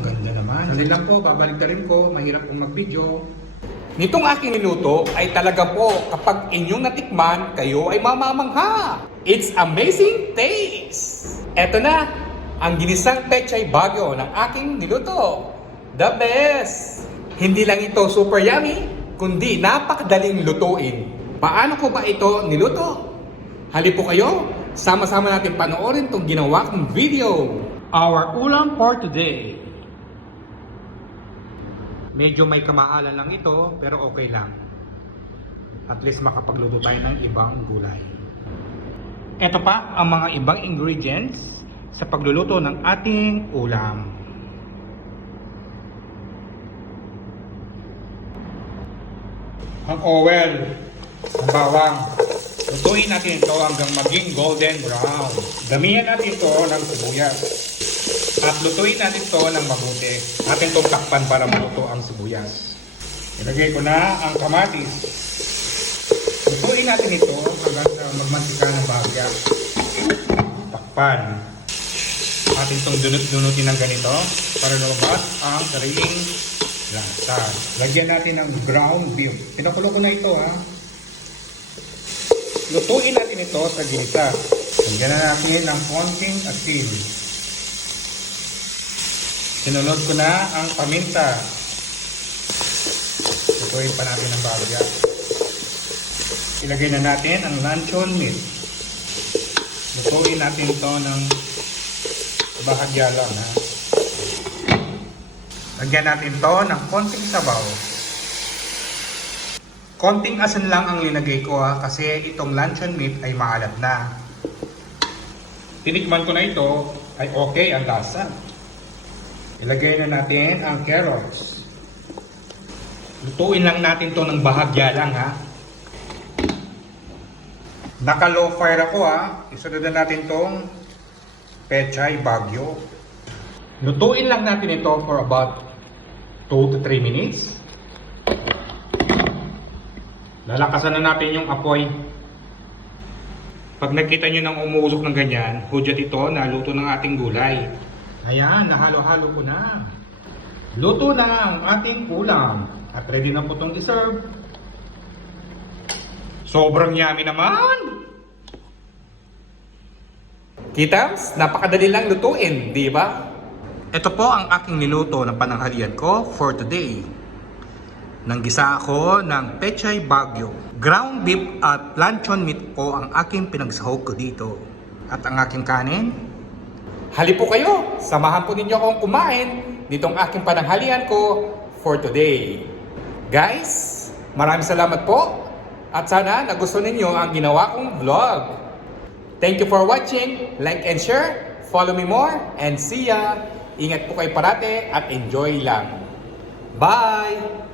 ang ganda naman. Sali lang po, babalik na rin po. Mahirap pong mag-video. Nitong aking niluto ay talaga po kapag inyong natikman, kayo ay mamamangha. It's amazing taste! Eto na, ang ginisang pechay bagyo ng aking niluto. The best! Hindi lang ito super yummy, kundi napakadaling lutuin. Paano ko ba ito niluto? Halip po kayo, sama-sama natin panoorin itong ginawa kong video. Our ulam for today. Medyo may kamahalan lang ito, pero okay lang. At least makapagluto tayo ng ibang gulay. Ito pa ang mga ibang ingredients sa pagluluto ng ating ulam. Ang oil, ang bawang. Lutuin natin ito hanggang maging golden brown. Damihan natin ito ng sibuyas. At lutuin natin ito ng mabuti. Atin itong takpan para maluto ang sibuyas. Ilagay ko na ang kamatis. Lutuin natin ito hanggang sa magmantika ng bahagya. Takpan. Atin itong dunot-dunutin ng ganito para lumabas ang sariling lasa. Lagyan natin ng ground beef. Pinakulo ko na ito ha. Lutuin natin ito sa ginisa. Lagyan na natin ng konting asin. Sinunod ko na ang paminta. Lutuin pa natin ang bahagya. Ilagay na natin ang luncheon meat. Lutuin natin ito ng bahagya lang ha. Lagyan natin ito ng konting sabaw. Konting asin lang ang linagay ko ha, kasi itong luncheon meat ay maalat na. Tinikman ko na ito, ay okay ang lasa. Ilagay na natin ang carrots. Lutuin lang natin to ng bahagya lang ha. Naka low fire ako ha. Isunod na natin tong pechay bagyo. Lutuin lang natin ito for about 2 to 3 minutes. Lalakasan na natin yung apoy. Pag nakita nyo ng umuusok ng ganyan, hudyat ito na luto ng ating gulay. Ayan, nahalo-halo ko na. Luto na ang ating ulam. At ready na po itong i-serve. Sobrang yummy naman! Kitams, napakadali lang lutuin, di ba? Ito po ang aking niluto na pananghalian ko for today. Nanggisa ako ng pechay bagyo. Ground beef at luncheon meat po ang aking pinagsahog ko dito. At ang aking kanin. Halip po kayo, samahan po ninyo akong kumain nitong aking pananghalian ko for today. Guys, maraming salamat po. At sana nagustuhan ninyo ang ginawa kong vlog. Thank you for watching. Like and share. Follow me more. And see ya. Ingat po kayo parate at enjoy lang. Bye!